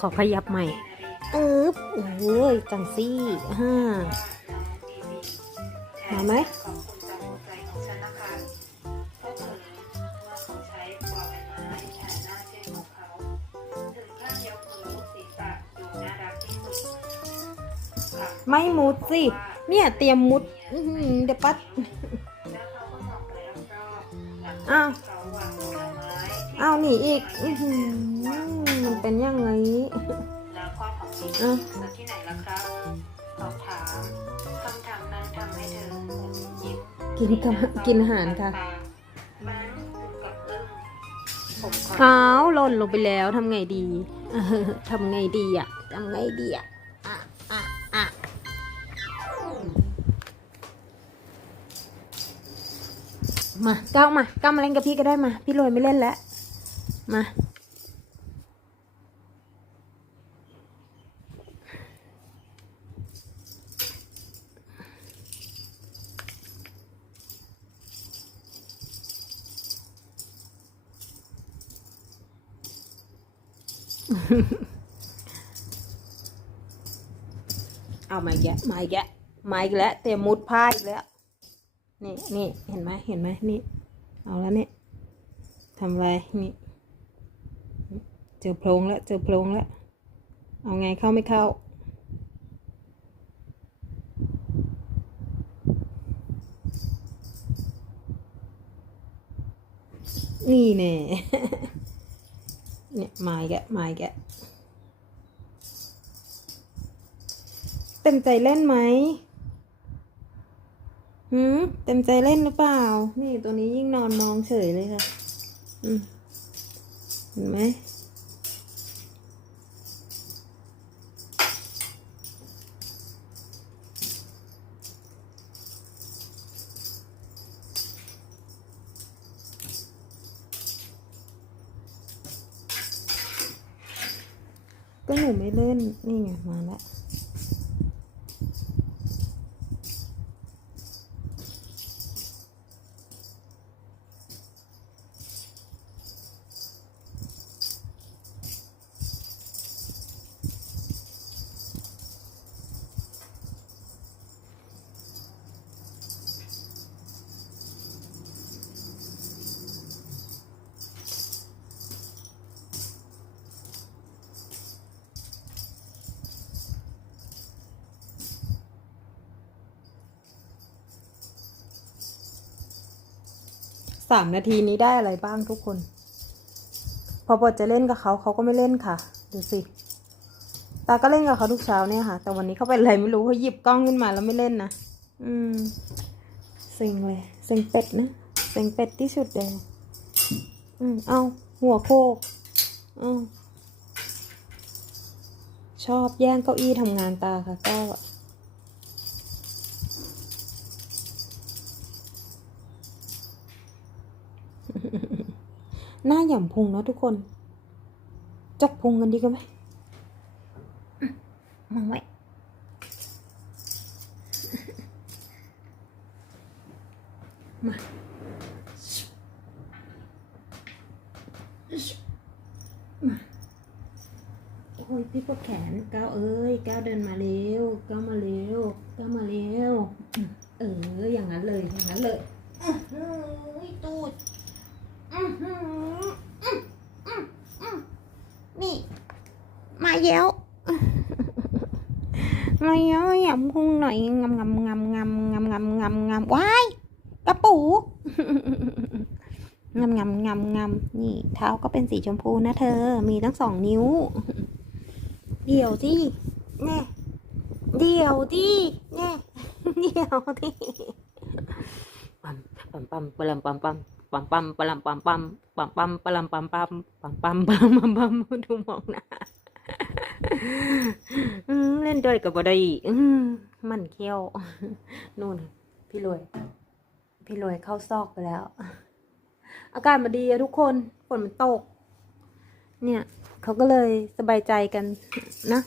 ขอขยับใหม่เออเโอ้ยจังซี่ฮ่ามาไหมไม่มุดสิ เนี่ยเตรียมมุดเดี๋ยวปัดอ้าว อ้าวหนีอีก อ มันเป็นยังไงแล้วพ่อของจริงอ้าวแล้วที่ไหนล่ะครับเขาถามคำถามนั้นทำให้เธอยิ้มกินกับกินอาหารค่ะมันถึงกับอึ้งผมขออ้าวหล่นลงไปแล้วทำไงดีเออทำไงดีอะทำไงดีอะอะอะอะมาก้าวมาก้าวมาเล่นกับพี่ก็ได้มา พี่รวยไม่เล่นแล้ว มา เอามาอีกแกะมาอีกแกะมาอีกแล้วเตรียมมุดผ้าอีกแล้ว นี่นี่เห็นไหมเห็นไหมนี่ เอาแล้วนี่ทำอะไรนี่ เจอโพรงแล้วเจอโพรงแล้ว เอาไงเข้าไม่เข้า นี่แน่ เนี่ยมาแกะมาแกะเต็มใจเล่นไหมหืมเต็มใจเล่นหรือเปล่า นี่ตัวนี้ยิ่งนอนมองเฉยเลยค่ะ อืมเห็นไหม ก็หนูไม่เล่น นี่ไงมาแล้ว สามนาทีนี้ได้อะไรบ้างทุกคน พอบทจะเล่นกับเขาเขาก็ไม่เล่นค่ะ ดูสิ ตาก็เล่นกับเขาทุกเช้าเนี่ยค่ะ แต่วันนี้เขาเป็นอะไรไม่รู้เขาหยิบกล้องขึ้นมาแล้วไม่เล่นนะ อืมเซ็งเลยเซ็งเป็ดนะเซ็งเป็ดที่สุดเลยอืมเอาหัวโคกอชอบแย่งเก้าอี้ทำงานตาค่ะก็ หน้าหย่ำพุงเนาะทุกคน จับพุงกันดีกันไหมอืมมองไว้มามาโอ้ยพี่ปวดแขนก้าวเอ้ยก้าวเดินมาเร็วก้าวมาเร็วก้าวมาเร็วอืมเอออย่างนั้นเลยอย่างนั้นเลยอื้อหือตูด นี่ มาเย้วมาเย้วหยำพุงหน่อยงำงำงำงำงำงำงำงำว้ายกระปูงำงำงำงำนี่ เท้าก็เป็นสีชมพูนะเธอ มีตั้งสองนิ้ว เดี๋ยวสิแน่เดี๋ยวดิแน่เดี๋ยวดิปั๊มปั๊มปั๊มปลัมปั๊ม ปั๊มปัมปัมปลัมปั๊มปั๊มปั๊มปั๊มปลัมปั๊มปั๊มปั๊มปั๊มปัมปัมปัมดูมองหน้าเล่นด้วยกับบ่ได้มันเขี้ยวนู่น พี่รวย พี่รวยเข้าซอกไปแล้ว อากาศมาดีอะทุกคนฝนมันตก เนี่ยเขาก็เลยสบายใจกันนะ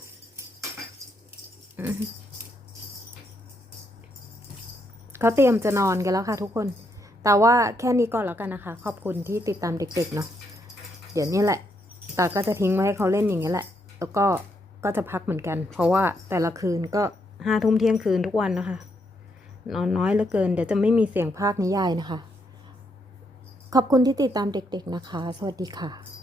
เขาเตรียมจะนอนกันแล้วค่ะทุกคน แต่ว่าแค่นี้ก่อนแล้วกันนะคะ ขอบคุณที่ติดตามเด็กๆเนาะเดี๋ยวนี้แหละตาก็จะทิ้งไว้ให้เขาเล่นอย่างนี้ยแหละ แล้วก็ก็จะพักเหมือนกัน เพราะว่าแต่ละคืนก็ห้าทุ่มเที่ยงคืนทุกวันนะคะ นอนน้อยเหลือเกิน เดี๋ยวจะไม่มีเสียงภาคนิยายนะคะ ขอบคุณที่ติดตามเด็กๆนะคะ สวัสดีค่ะ